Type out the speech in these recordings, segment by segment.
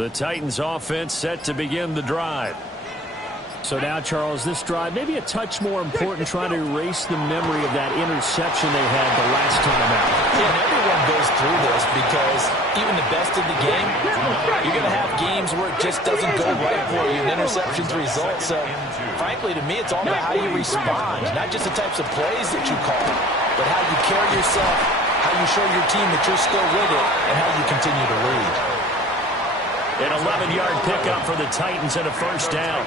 The Titans offense set to begin the drive. So now, Charles, this drive maybe a touch more important, trying to erase the memory of that interception they had the last time out. Yeah, and everyone goes through this because even the best in the game, you're going to have games where it just doesn't go right for you, and interceptions result. So, frankly, to me, it's all about how you respond, not just the types of plays that you call, but how you carry yourself, how you show your team that you're still with it, and how you continue to lead. An 11-yard pickup for the Titans and a first down.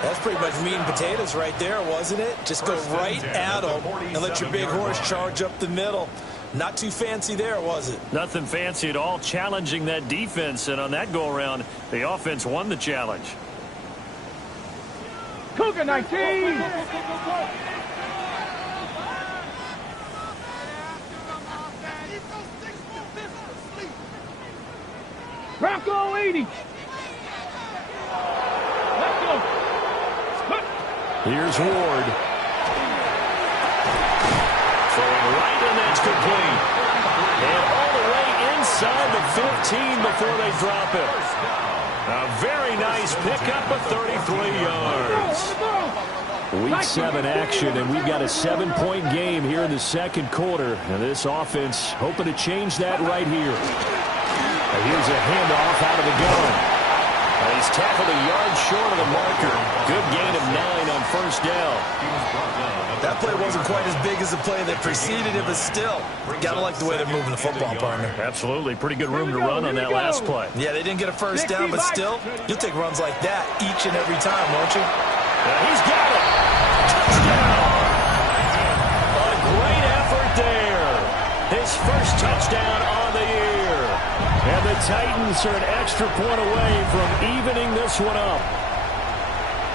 That's pretty much meat and potatoes right there, wasn't it? Just go right at them and let your big horse charge up the middle. Not too fancy there, was it? Nothing fancy at all, challenging that defense, and on that go-around, the offense won the challenge. Cougar 19! Bronco 80! Let's go! Here's Ward. Throwing right, and that's complete. And all the way inside the 15 before they drop it. A very nice pickup of 33 yards. Week 7 action, and we've got a 7-point game here in the second quarter. And this offense hoping to change that right here. And here's a handoff out of the gun. He's tackled a yard short of the marker. Good gain of 9 on first down. That play wasn't quite as big as the play that preceded it, but still, gotta like the way they're moving the football, partner. Absolutely. Pretty good room to run on that last play. Yeah, they didn't get a first down, but still, you'll take runs like that each and every time, won't you? He's got it. Touchdown. A great effort there. His first touchdown on the year. And the Titans are an extra point away from evening this one up.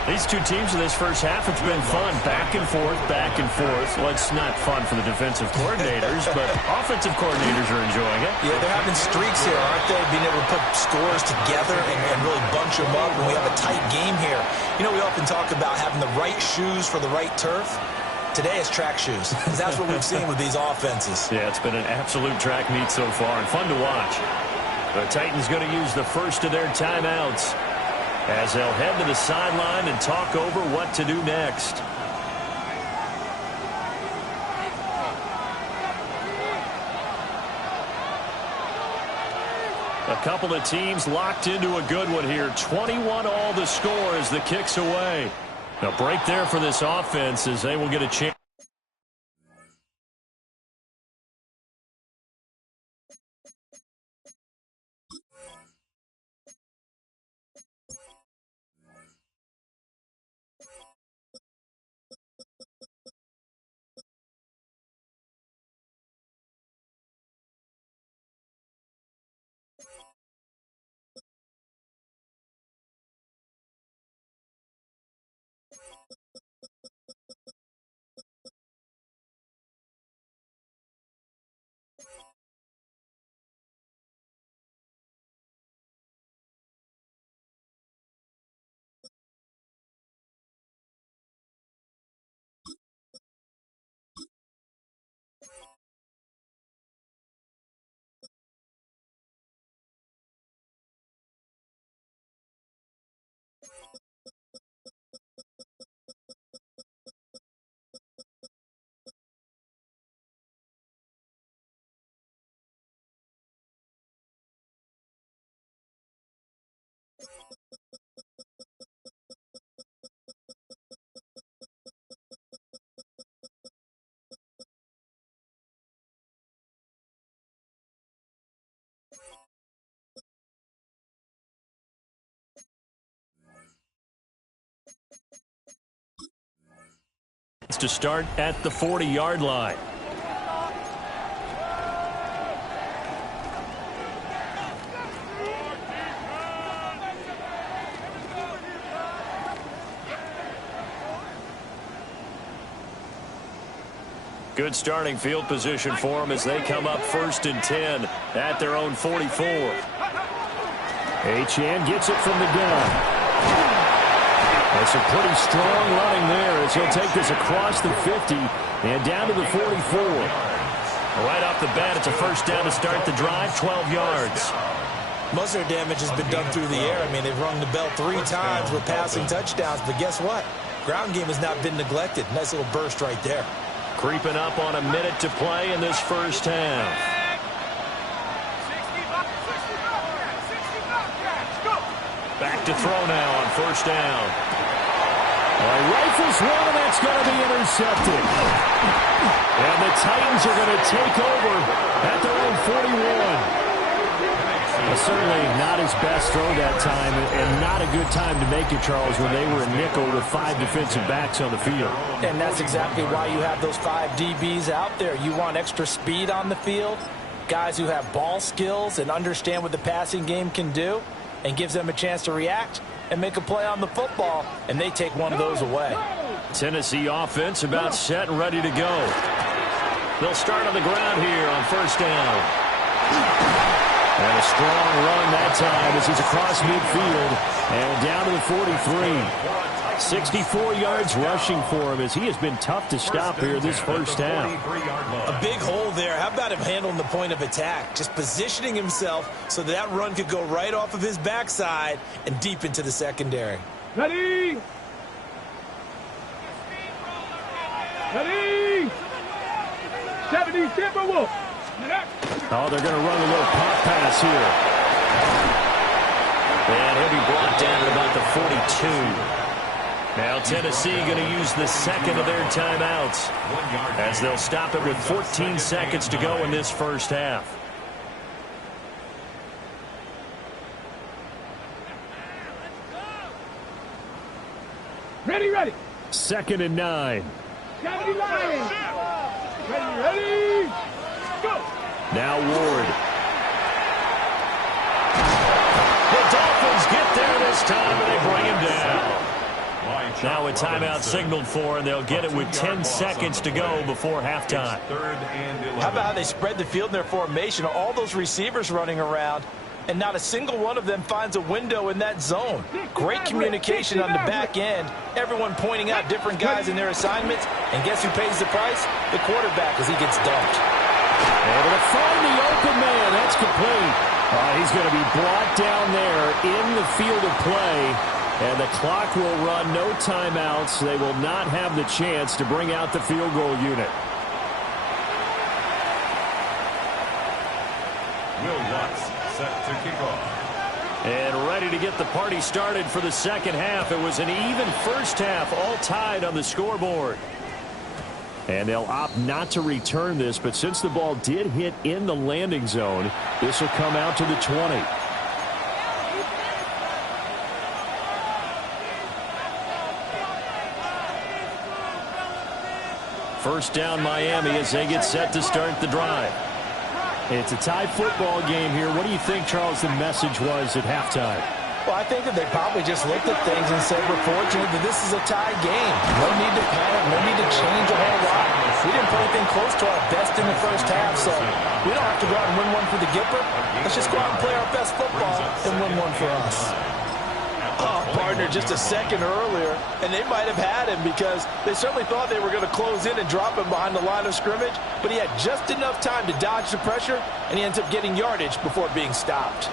These two teams in this first half, it's been fun. Back and forth, back and forth. Well, it's not fun for the defensive coordinators, but offensive coordinators are enjoying it. Yeah, they're having streaks here, aren't they? Being able to put scores together and really bunch them up when we have a tight game here. You know, we often talk about having the right shoes for the right turf. Today it's track shoes. That's what we've seen with these offenses. Yeah, it's been an absolute track meet so far and fun to watch. The Titans going to use the first of their timeouts as they'll head to the sideline and talk over what to do next. A couple of teams locked into a good one here. 21 all the score as the kick's away. A break there for this offense as they will get a chance. To start at the 40-yard line. Good starting field position for them as they come up 1st and 10 at their own 44. Achane gets it from the gun. That's a pretty strong running there as he'll take this across the 50 and down to the 44. Right off the bat, it's a first down to start the drive, 12 yards. Most of their damage has been done through the air. I mean, they've rung the bell 3 times with passing touchdowns, but guess what? Ground game has not been neglected. Nice little burst right there. Creeping up on a minute to play in this first half. Back to throw now on first down. Rifles one, and that's going to be intercepted. And the Titans are going to take over at their own 41. Certainly not his best throw that time, and not a good time to make it, Charles, when they were in nickel with 5 defensive backs on the field. And that's exactly why you have those 5 DBs out there. You want extra speed on the field, guys who have ball skills and understand what the passing game can do, and gives them a chance to react and make a play on the football, and they take one of those away. Tennessee offense about set and ready to go. They'll start on the ground here on first down. And a strong run that time as he's across midfield and down to the 43. 64 yards rushing for him as he has been tough to stop here this first half. A big hole there. How about him handling the point of attack? Just positioning himself so that run could go right off of his backside and deep into the secondary. Ready? Ready? 70 Timberwolves. Oh, they're going to run a little pop pass here. And he'll be brought down at about the 42. Now Tennessee going to use the second of their timeouts as they'll stop it with 14 seconds to go in this first half. Ready, ready. 2nd and 9. 79. Ready, ready. Go. Now Ward. The Dolphins get there this time, and they bring him down. Now a timeout signaled for, and they'll get it with 10 seconds to go before halftime. How about how they spread the field in their formation? All those receivers running around, and not a single one of them finds a window in that zone. Great communication on the back end. Everyone pointing out different guys in their assignments. And guess who pays the price? The quarterback, as he gets dumped. Able to find the open man. That's complete. He's going to be brought down there in the field of play. And the clock will run, no timeouts. They will not have the chance to bring out the field goal unit. Will Lutz set to kick off. And ready to get the party started for the second half. It was an even first half, all tied on the scoreboard. And they'll opt not to return this, but since the ball did hit in the landing zone, this will come out to the 20. First down Miami as they get set to start the drive. It's a tie football game here. What do you think, Charles, the message was at halftime? Well, I think that they probably just looked at things and said, we're fortunate that this is a tie game. No need to panic, no need to change a whole lot. We didn't play anything close to our best in the first half, so we don't have to go out and win one for the Gipper. Let's just go out and play our best football and win one for us. Oh, partner, just a second earlier, and they might have had him because they certainly thought they were going to close in and drop him behind the line of scrimmage, but he had just enough time to dodge the pressure, and he ends up getting yardage before being stopped.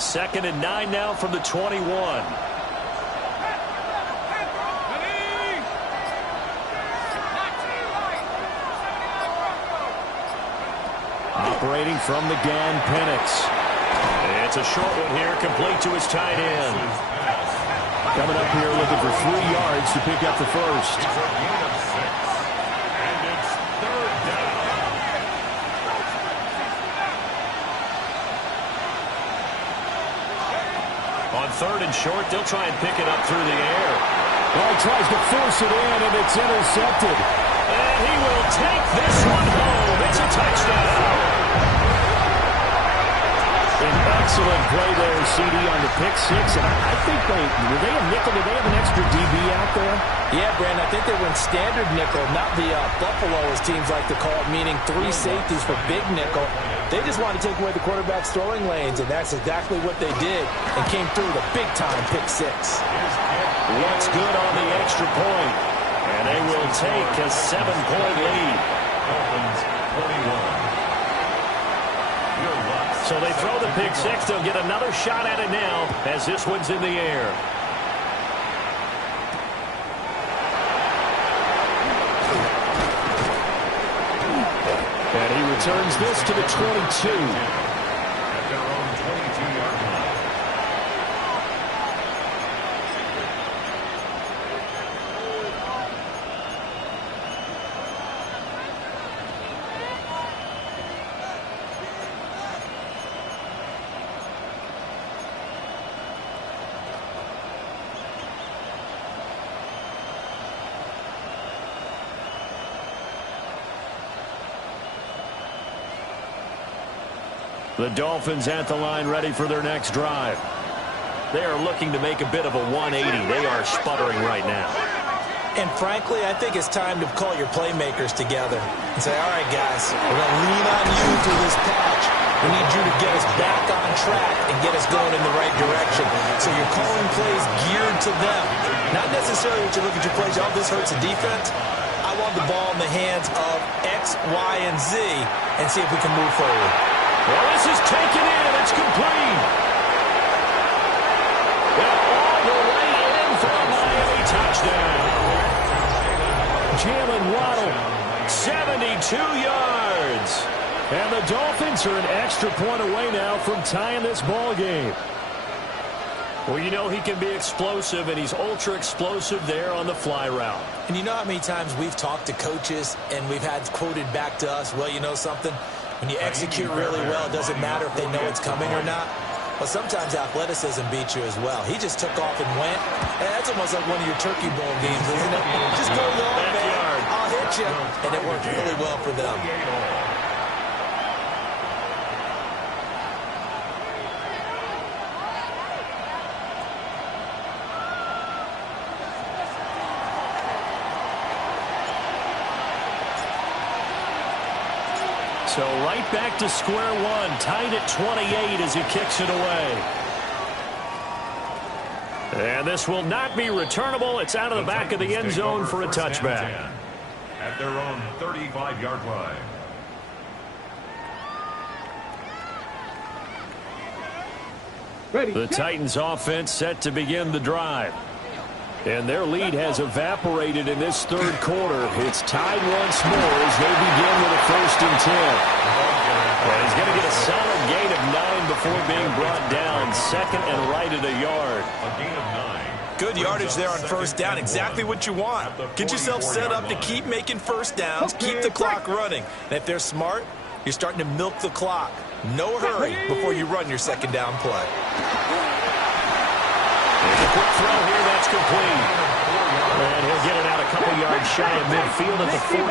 Second and 9 now from the 21. Operating from the gun, Penix. It's a short one here, complete to his tight end. Coming up here looking for 3 yards to pick up the first. On 3rd and short, they'll try and pick it up through the air. Well, he tries to force it in, and it's intercepted. And he will take this one home. It's a touchdown. An excellent play there, CD, on the pick six. And I think were they a nickel? Did they have an extra DB out there? Yeah, Brandon, I think they went standard nickel, not the Buffalo, as teams like to call it, meaning 3 safeties for big nickel. They just wanted to take away the quarterback's throwing lanes, and that's exactly what they did, and came through with a big-time pick six. Looks good on the extra point, and they will take a 7-point lead. Dolphins 21. So they throw the pick six. They'll get another shot at it now as this one's in the air. And he returns this to the 22. At their own 22-yard line. The Dolphins at the line ready for their next drive. They are looking to make a bit of a 180. They are sputtering right now. And frankly, I think it's time to call your playmakers together and say, all right, guys, we're going to lean on you through this patch. We need you to get us back on track and get us going in the right direction. So you're calling plays geared to them. Not necessarily that you look at your plays, oh, this hurts the defense. I want the ball in the hands of X, Y, and Z and see if we can move forward. Well, this is taken in. It's complete. Well, all the way in for a Miami touchdown. Jalen Waddle, 72 yards. and the Dolphins are an extra point away now from tying this ball game. Well, you know he can be explosive, and he's ultra explosive there on the fly route. And you know how many times we've talked to coaches and we've had quoted back to us, well, you know something? When you execute really well, it doesn't matter if they know it's coming or not. Well, sometimes athleticism beats you as well. He just took off and went. And that's almost like one of your Turkey Bowl games, isn't it? Just go long, man. I'll hit you. And it worked really well for them. So right back to square one, tied at 28 as he kicks it away. And this will not be returnable. It's out of the back of the end zone for a touchback. At their own 35-yard line. Ready. The Titans offense set to begin the drive. And their lead has evaporated in this third quarter. It's tied once more as they begin with a 1st and 10. And he's going to get a solid gain of 9 before being brought down. 2nd and right at a yard. A gain of 9. Good yardage there on 1st down. Exactly what you want. Get yourself set up to keep making 1st downs. Keep the clock running. And if they're smart, you're starting to milk the clock. No hurry before you run your 2nd down play. There's a quick throw here. That's complete. And he'll get it out a couple yards shy of midfield at the 48.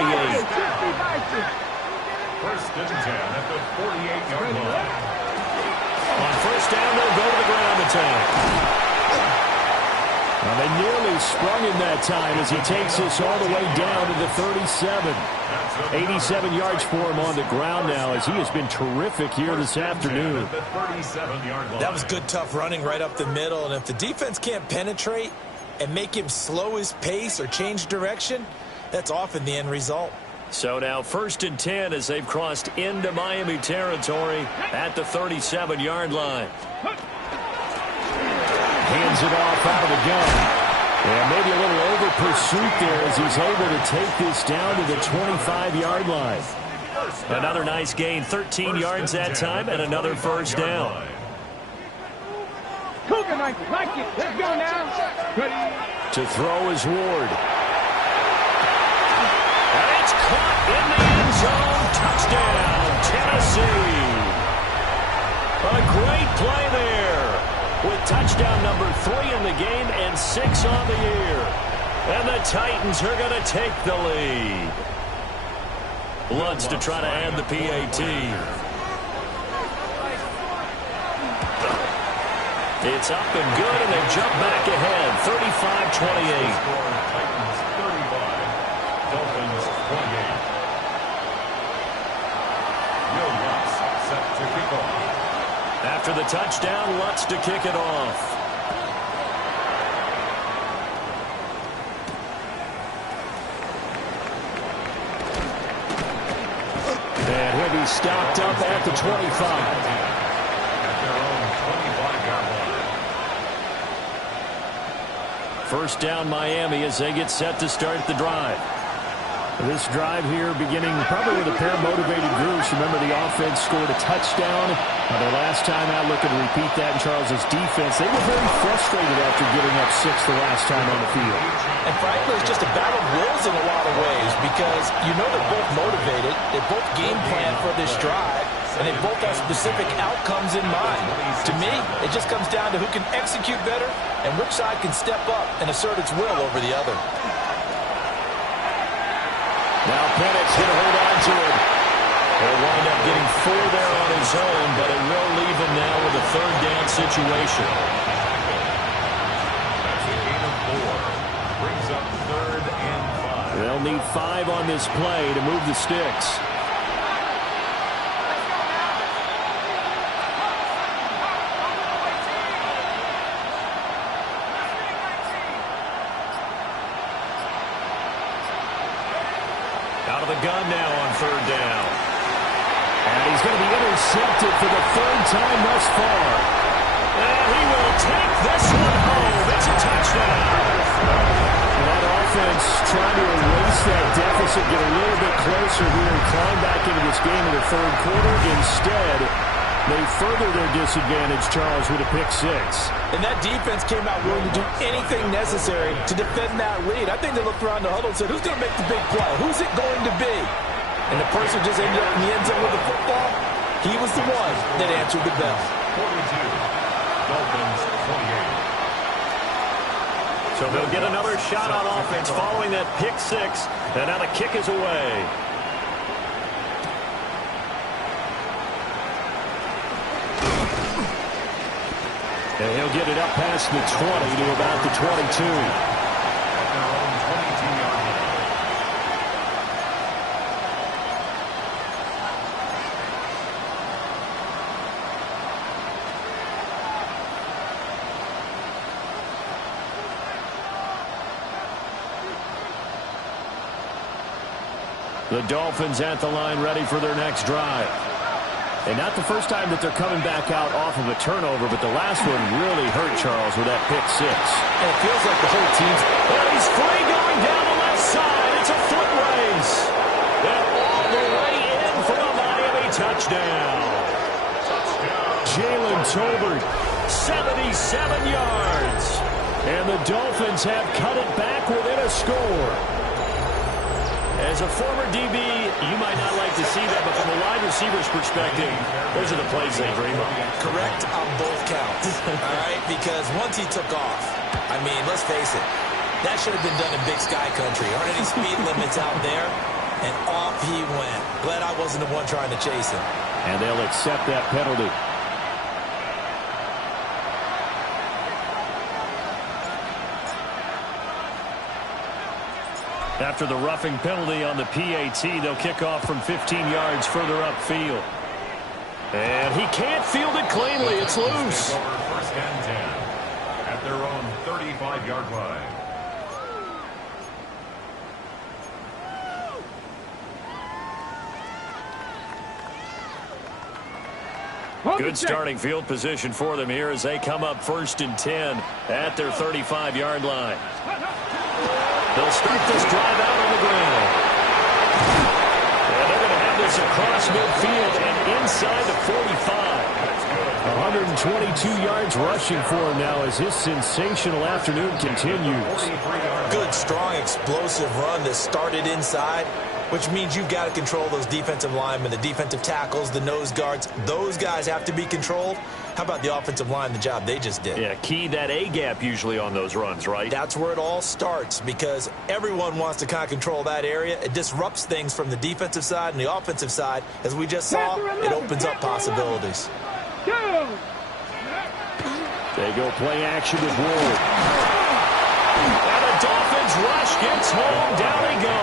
1st and 10 at the 48-yard line. On 1st down, they'll go to the ground attack. Well, they nearly sprung him that time as he takes this all the way down to the 37. 87 yards for him on the ground now as he has been terrific here this afternoon. That was good, tough running right up the middle. And if the defense can't penetrate and make him slow his pace or change direction, that's often the end result. So now 1st and 10 as they've crossed into Miami territory at the 37-yard line. Hands it off out of the gun. And maybe a little over pursuit there as he's able to take this down to the 25-yard line. Another nice gain, 13 yards that time, and another 1st down. Cougar like it. Let's go now. Ready. To throw is Ward. And it's caught in the end zone. Touchdown, Tennessee. A great play there. With touchdown number 3 in the game and 6 on the year. And the Titans are going to take the lead. Lutz to try to add the PAT. It's up and good, and they jump back ahead, 35-28. Titans 35, Dolphins 28. Will Lutz set to kick off. After the touchdown, Lutz to kick it off. be stopped up at the 25. At their own 25-yard line. First down Miami as they get set to start the drive. This drive here beginning probably with a pair of motivated groups. Remember, the offense scored a touchdown. Their last time out, looking to repeat that in Charles's defense. They were very frustrated after giving up 6 the last time on the field. And frankly, it's just a battle of wills in a lot of ways because you know they're both motivated. They both game plan for this drive, and they both have specific outcomes in mind. To me, it just comes down to who can execute better and which side can step up and assert its will over the other. Now Penix going to hold on to it. He'll wind up getting 4 there on his own, but it will leave him now with a third down situation. That's a gain of 4. Brings up 3rd and 5. They'll need 5 on this play to move the sticks. Out of the gun now on 3rd down. And he's going to be intercepted for the 3rd time thus far. And he will take this one home. It's a touchdown. That offense trying to erase that deficit, get a little bit closer here and climb back into this game in the 3rd quarter. Instead, they further their disadvantage, Charles, with a pick 6. And that defense came out willing to do anything necessary to defend that lead. I think they looked around the huddle and said, who's going to make the big play? Who's it going to be? And the person just ended up in the end zone with the football. He was the one that answered the bell. 42. Dolphins 28. So they'll get another shot on offense following that pick 6. And now the kick is away. And he'll get it up past the 20 to about the 22. At their own 22-yard line. The Dolphins at the line ready for their next drive. And not the first time that they're coming back out off of a turnover, but the last one really hurt Charles with that pick 6. And it feels like the whole team's... And he's free going down the left side. It's a foot race. And all the way in for a Miami touchdown. Jalen Tolbert, 77 yards. and the Dolphins have cut it back within a score. As a former DB, you might not like to see that, but from a wide receiver's perspective, those are the plays they dream of. Correct on both counts, all right? Because once he took off, I mean, let's face it, that should have been done in Big Sky Country. Aren't any speed limits out there? And off he went. Glad I wasn't the one trying to chase him. And they'll accept that penalty. After the roughing penalty on the PAT, they'll kick off from 15 yards further upfield. And he can't field it cleanly. It's loose. Over 1st and 10 at their own 35-yard line. Good starting field position for them here as they come up 1st and 10 at their 35-yard line. They'll start this drive out on the ground. And they're going to have this across midfield and inside the 45. 122 yards rushing for him now as his sensational afternoon continues. Good, strong, explosive run that started inside, which means you've got to control those defensive linemen, the defensive tackles, the nose guards. Those guys have to be controlled. How about the offensive line, the job they just did? Yeah, key that A-gap usually on those runs, right? That's where it all starts because everyone wants to kind of control that area. It disrupts things from the defensive side and the offensive side. As we just saw, it opens up possibilities. They go play action with Ward. And the Dolphins rush gets home. Down he goes.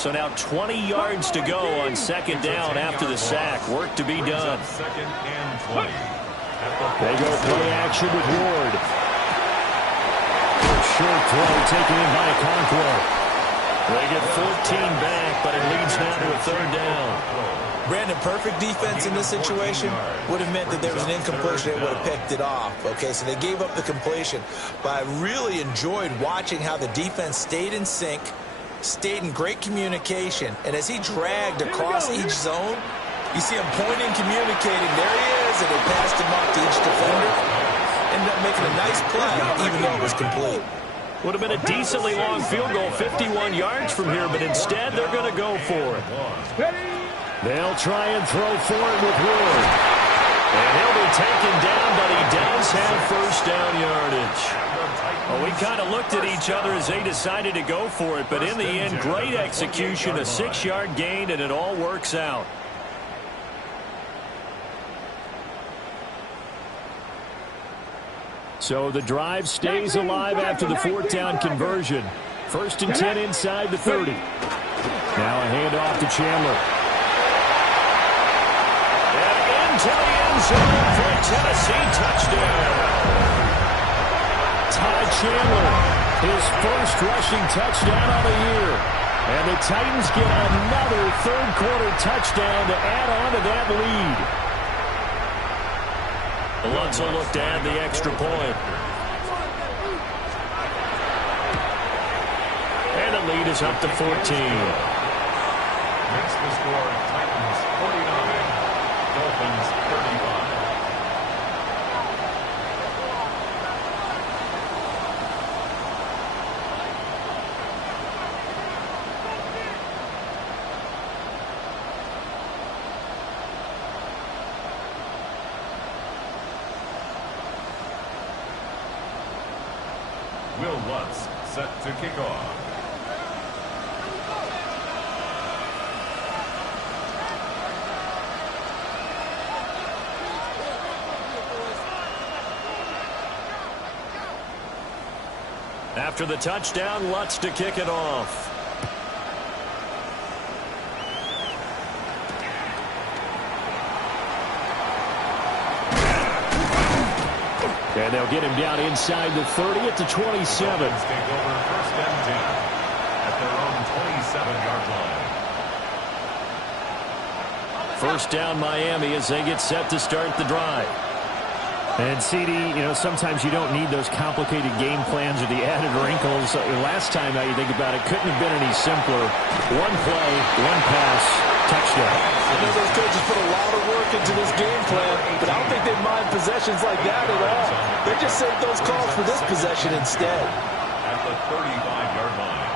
So now 20 yards to go on 2nd down after the sack. Work to be done. 2nd and 20. They go play action with Ward. Short throw taken in by Okonkwo. They get 14 back, but it leads now to a third down. Brandon, perfect defense in this situation would have meant that there was an incompletion that would have picked it off. Okay, so they gave up the completion. But I really enjoyed watching how the defense stayed in sync, stayed in great communication, and as he dragged across each zone, you see him pointing, communicating. There he is, and they passed him off to each defender. Ended up making a nice play, even though it was complete. Would have been a decently long field goal, 51 yards from here, but instead they're going to go for it. They'll try and throw for it with Ward. And he'll be taken down, but he does have first down yardage. Well, we kind of looked at each other as they decided to go for it, but in the end, great execution, a 6-yard gain, and it all works out. So the drive stays alive after the 4th down conversion. 1st and 10 inside the 30. Now a handoff to Chandler. And into the end zone for a Tennessee touchdown. Ty Chandler, his first rushing touchdown of the year. And the Titans get another third-quarter touchdown to add on to that lead. Lutz will look to add the extra point. And the lead is up to 14. Makes the score Titans 49, Dolphins 35. Will Lutz set to kick off. After the touchdown, Lutz to kick it off. And they'll get him down inside the 30 at the 27. Dolphins take over 1st and 10 at their own 27-yard line. First down Miami as they get set to start the drive. And CD, you know, sometimes you don't need those complicated game plans or the added wrinkles. Last time now you think about it, couldn't have been any simpler. One play, one pass, touchdown. I know those coaches put a lot of work into this game plan, but I don't think they mind possessions like that at all. They just save those calls for this possession instead. At the 35-yard line.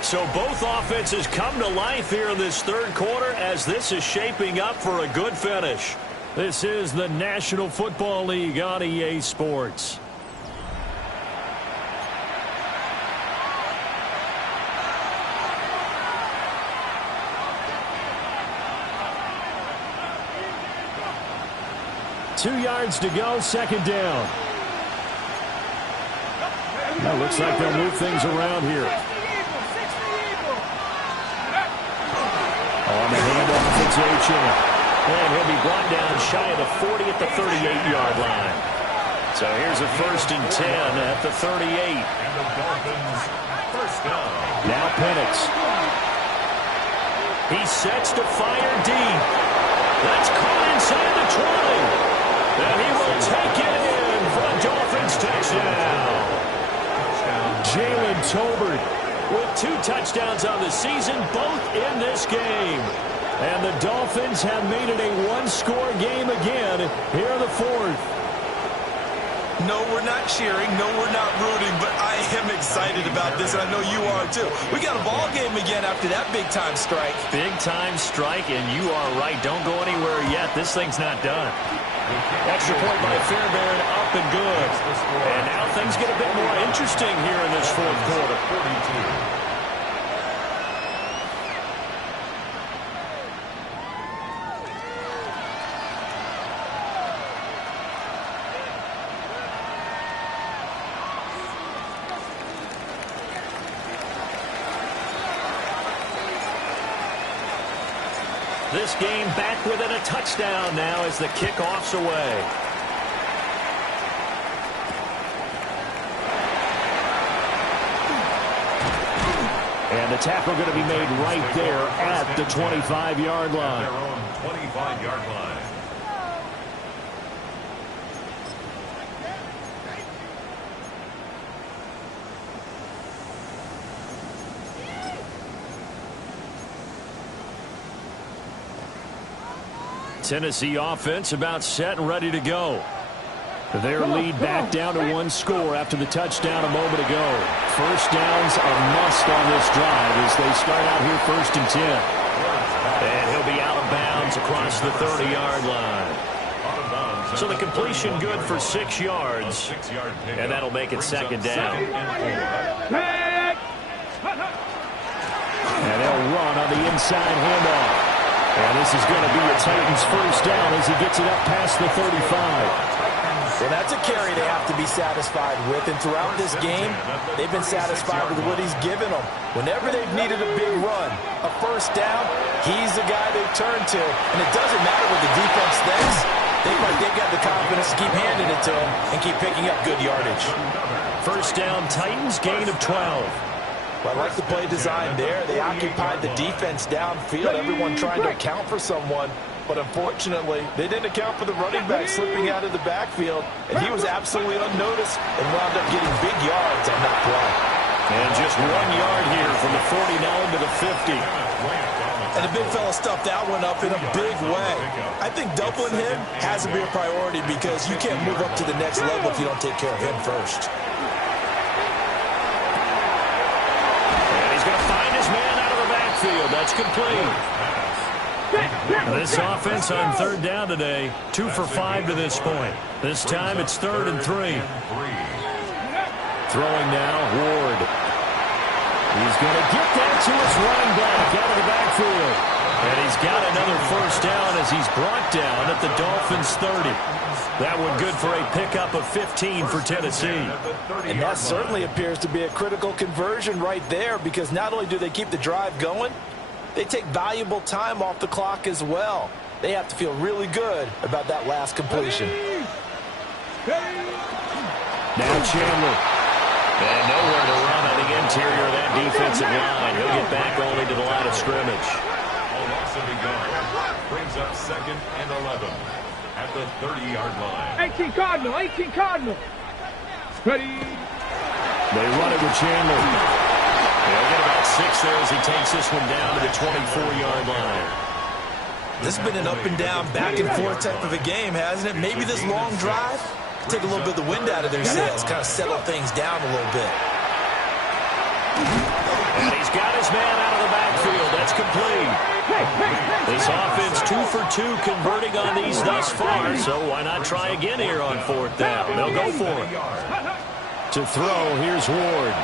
So both offenses come to life here in this third quarter as this is shaping up for a good finish. This is the National Football League on EA Sports. Two yards to go, second down. Now looks like they'll move things around here. On the handoff, it's Achane. And he'll be brought down shy of the 40 at the 38-yard line. So here's a 1st and 10 at the 38. And the Dolphins first down. Now Penix. He sets to fire deep. That's caught inside the 20. And he will take it in for a Dolphins touchdown. Jalen Tolbert with 2 touchdowns on the season, both in this game. And the Dolphins have made it a one-score game again here in the 4th. No, we're not cheering. No, we're not rooting, but I am excited about this, and I know you are too. We got a ball game again after that big-time strike. Big-time strike, and you are right. Don't go anywhere yet. This thing's not done. Extra point by Fairbairn, up and good. And now things get a bit more interesting here in this 4th quarter. 42. This game back within a touchdown now as the kickoff's away. And the tackle going to be made right there at the 25-yard line. Their own 25-yard line. Tennessee offense about set and ready to go. Their lead back down to 1 score after the touchdown a moment ago. First downs a must on this drive as they start out here 1st and 10. And he'll be out of bounds across the 30-yard line. So the completion good for 6 yards. And that'll make it 2nd down. And they'll run on the inside handoff. And this is going to be a Titans first down as he gets it up past the 35. Well, that's a carry they have to be satisfied with. And throughout this game, they've been satisfied with what he's given them. Whenever they've needed a big run, a first down, he's the guy they turn to. And it doesn't matter what the defense thinks. They've got the confidence to keep handing it to him and keep picking up good yardage. First down, Titans, gain of 12. Well, I like the play design there. They occupied the defense downfield, everyone trying to account for someone. But unfortunately, they didn't account for the running back slipping out of the backfield, and he was absolutely unnoticed and wound up getting big yards on that play. And just 1 yard here from the 49 to the 50. And the big fella stuffed that one up in a big way. I think doubling him has to be a priority because you can't move up to the next level if you don't take care of him first. That's complete. This offense on 3rd down today, 2 for 5 to this point. This time it's 3rd and 3. Throwing now, Ward. He's going to get that to his running back out of the backfield. And he's got another first down as he's brought down at the Dolphins' 30. That one good for a pickup of 15 for Tennessee. And that certainly appears to be a critical conversion right there because not only do they keep the drive going, they take valuable time off the clock as well. They have to feel really good about that last completion. Now Chandler. And nowhere to run on the interior of that defensive line. He'll get back only to the line of scrimmage. Brings up 2nd and 11 at the 30-yard line. 18 Cardinal, 18 Cardinal. Ready. They run it with Chandler. They'll get about 6 there as he takes this one down to the 24-yard line. This has been an up and down, back and forth type of a game, hasn't it? Maybe this long drive take a little bit of the wind out of their sails, kind of settle things down a little bit. And he's got his man out of the backfield. That's complete. This offense 2 for 2 converting on these thus far, so why not try again here on 4th down? They'll go for it. To throw, here's Ward.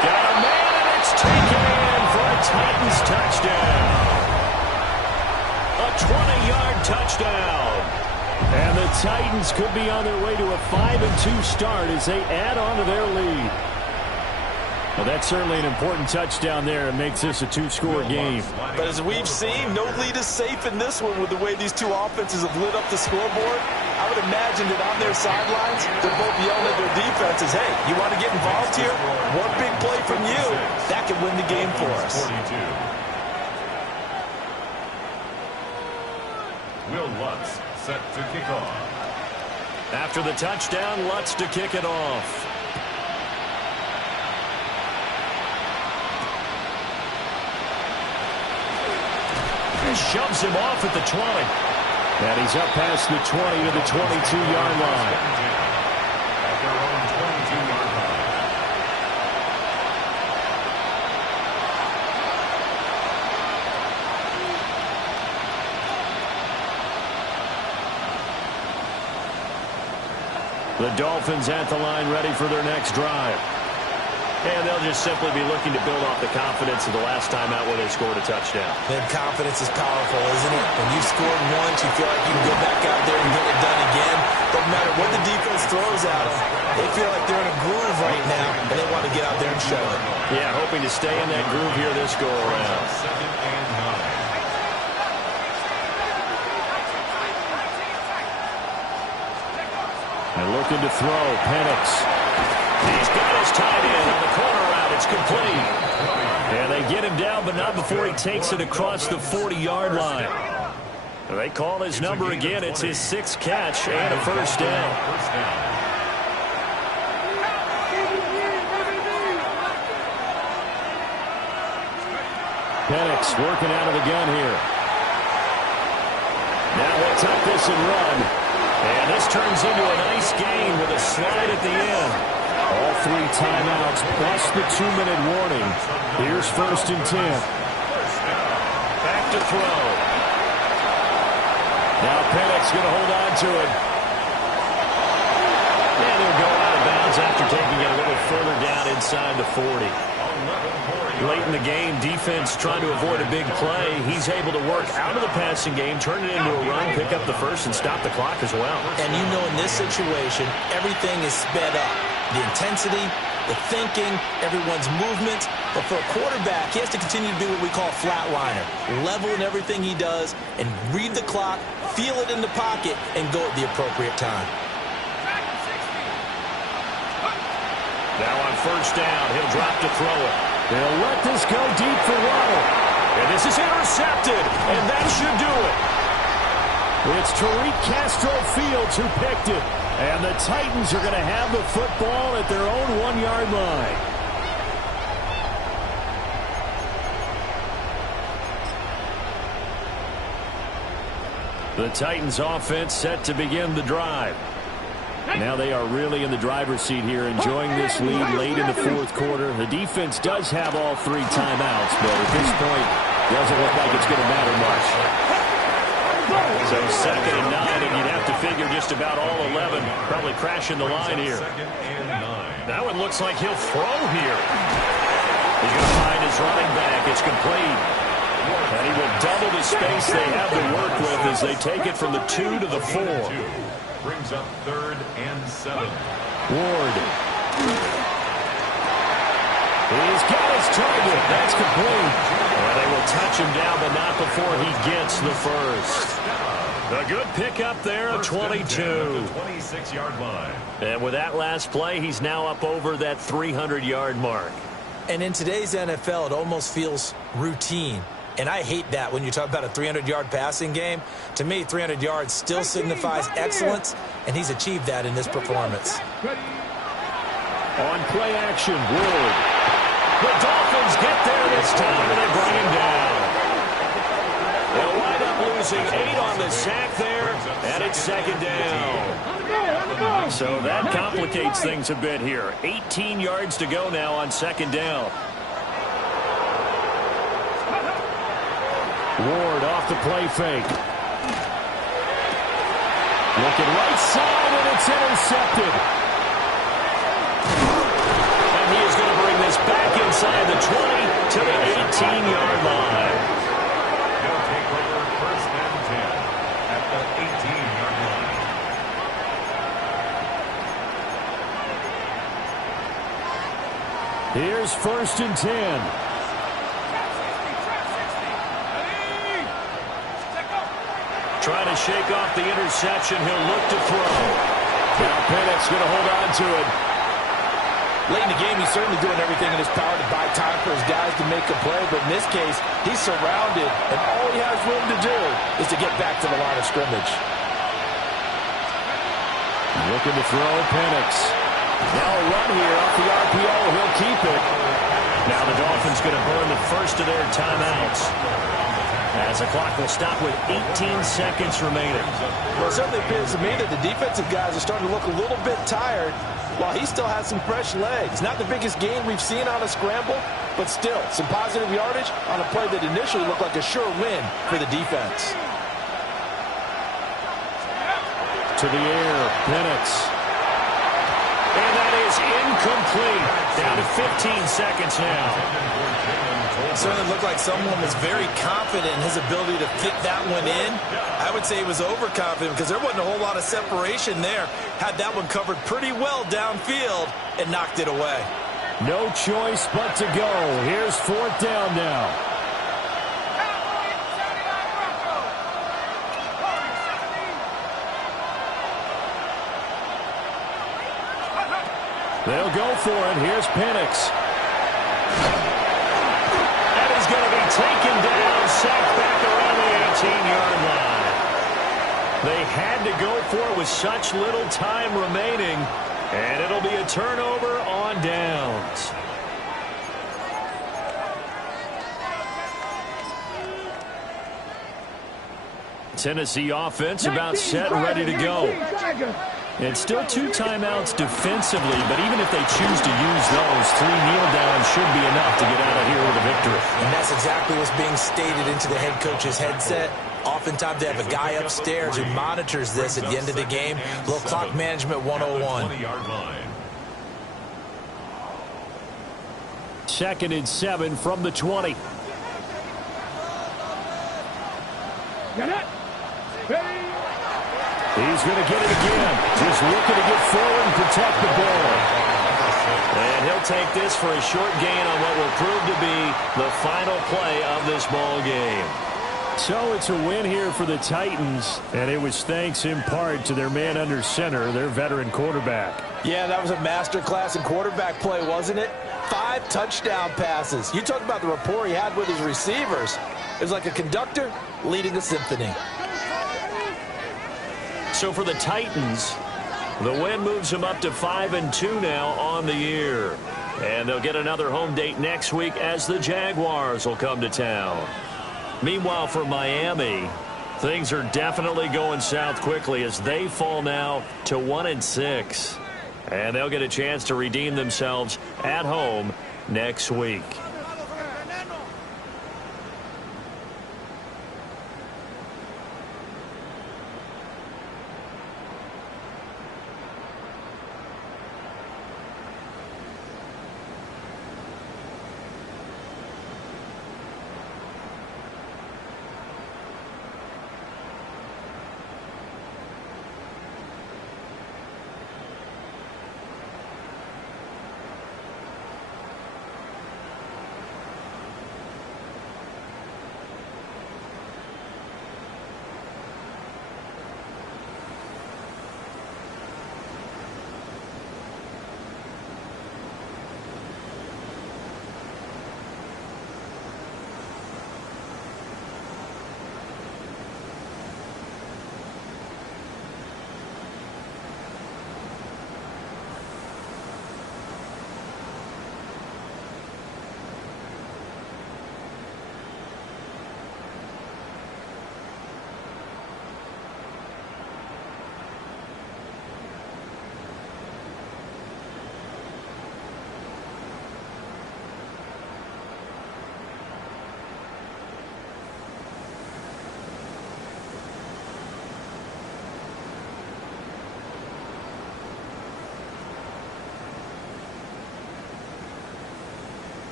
Got a man, and it's taken for a Titans touchdown. A 20-yard touchdown. And the Titans could be on their way to a 5-2 start as they add on to their lead. Well, that's certainly an important touchdown there. It makes this a 2-score game. But as we've seen, no lead is safe in this one with the way these two offenses have lit up the scoreboard. I would imagine that on their sidelines, they're both yelling at their defenses, hey, you want to get involved here? One big play from you, that could win the game for us. 42. Will Lutz set to kick off. After the touchdown, Lutz to kick it off. Shoves him off at the 20. And he's up past the 20 to the 22-yard line. At their own 22-yard line. The Dolphins at the line ready for their next drive. And they'll just simply be looking to build off the confidence of the last time out where they scored a touchdown. Man, confidence is powerful, isn't it? When you've scored once, you feel like you can go back out there and get it done again. Doesn't matter what the defense throws at them. They feel like they're in a groove right now, and they want to get out there and show it. Yeah, hoping to stay in that groove here this go-around. 2nd and 9. And looking to throw, Penix. He's got his tight end on the corner route It's complete. And they get him down, but not before he takes it across the 40-yard line. They call his number again. It's his 6th catch and a first down. Penix working out of the gun here. Now he'll tuck this and run. And this turns into a nice gain with a slide at the end. All 3 timeouts plus the 2-minute warning. Here's 1st and 10. Back to throw. Now Penix going to hold on to it. And he'll go out of bounds after taking it a little further down inside the 40. Late in the game, defense trying to avoid a big play. He's able to work out of the passing game, turn it into a run, pick up the first, and stop the clock as well. And you know in this situation, everything is sped up. The intensity, the thinking, everyone's movement. But for a quarterback, he has to continue to be what we call a flatliner. Level in everything he does and read the clock, feel it in the pocket, and go at the appropriate time. Now on first down, he'll drop to throw it. They'll let this go deep for Waddle. And this is intercepted, and that should do it. It's Tariq Castro Fields who picked it. And the Titans are going to have the football at their own 1-yard line. The Titans offense set to begin the drive. Now they are really in the driver's seat here, enjoying this lead late in the 4th quarter. The defense does have all 3 timeouts, but at this point, doesn't look like it's going to matter much. So 2nd and 9, and you'd have to figure just about all 11 probably crashing the line here. That one looks like he'll throw here. He's going to find his running back. It's complete. And he will double the space they have to work with as they take it from the 2 to the 4. Brings up 3rd and 7. Ward. He's got his target. That's complete. Well, they will touch him down, but not before he gets the first. A good pickup there of 22. The 26-yard line. And with that last play, he's now up over that 300-yard mark. And in today's NFL, it almost feels routine. And I hate that when you talk about a 300-yard passing game. To me, 300 yards still signifies excellence, and he's achieved that in this performance. On play action, Ward. The Dolphins get there this time, and they bring him down. They'll wind up losing 8 on the sack there, and it's 2nd down. So that complicates things a bit here. 18 yards to go now on 2nd down. Ward off the play fake. Looking right side, and it's intercepted. And he is going to bring this back inside the 20 to the 18-yard line. He'll take over 1st and 10 at the 18-yard line. Here's 1st and 10. Trying to shake off the interception. He'll look to throw. Now Penix going to hold on to it. Late in the game, he's certainly doing everything in his power to buy time for his guys to make a play. But in this case, he's surrounded, and all he has room to do is to get back to the line of scrimmage. Looking to throw, Penix. Now a run here off the RPO. He'll keep it. Now the Dolphins going to burn the first of their timeouts, as the clock will stop with 18 seconds remaining. Well, it certainly appears to me that the defensive guys are starting to look a little bit tired, while he still has some fresh legs. Not the biggest gain we've seen on a scramble, but still some positive yardage on a play that initially looked like a sure win for the defense. To the air, Penix. And that is incomplete. Down to 15 seconds now. It certainly looked like someone was very confident in his ability to fit that one in. I would say he was overconfident because there wasn't a whole lot of separation there. Had that one covered pretty well downfield and knocked it away. No choice but to go. Here's 4th down now. They'll go for it. Here's Penix. taken down, sacked back around the 18-yard line. They had to go for it with such little time remaining, and it'll be a turnover on downs. Tennessee offense about set and ready to go. And still 2 timeouts defensively, but even if they choose to use those, 3 kneel downs should be enough to get out of here with a victory. And that's exactly what's being stated into the head coach's headset. Oftentimes they have a guy upstairs who monitors this at the end of the game. A little clock management 101. 20-yard line. 2nd and 7 from the 20. Get it. Ready. He's going to get it again. Just looking to get forward and protect the ball. And he'll take this for a short gain on what will prove to be the final play of this ball game. So it's a win here for the Titans, and it was thanks in part to their man under center, their veteran quarterback. Yeah, that was a masterclass in quarterback play, wasn't it? 5 touchdown passes. You talk about the rapport he had with his receivers. It was like a conductor leading a symphony. So for the Titans, the win moves them up to 5-2 now on the year. And they'll get another home date next week as the Jaguars will come to town. Meanwhile, for Miami, things are definitely going south quickly as they fall now to 1-6. And they'll get a chance to redeem themselves at home next week.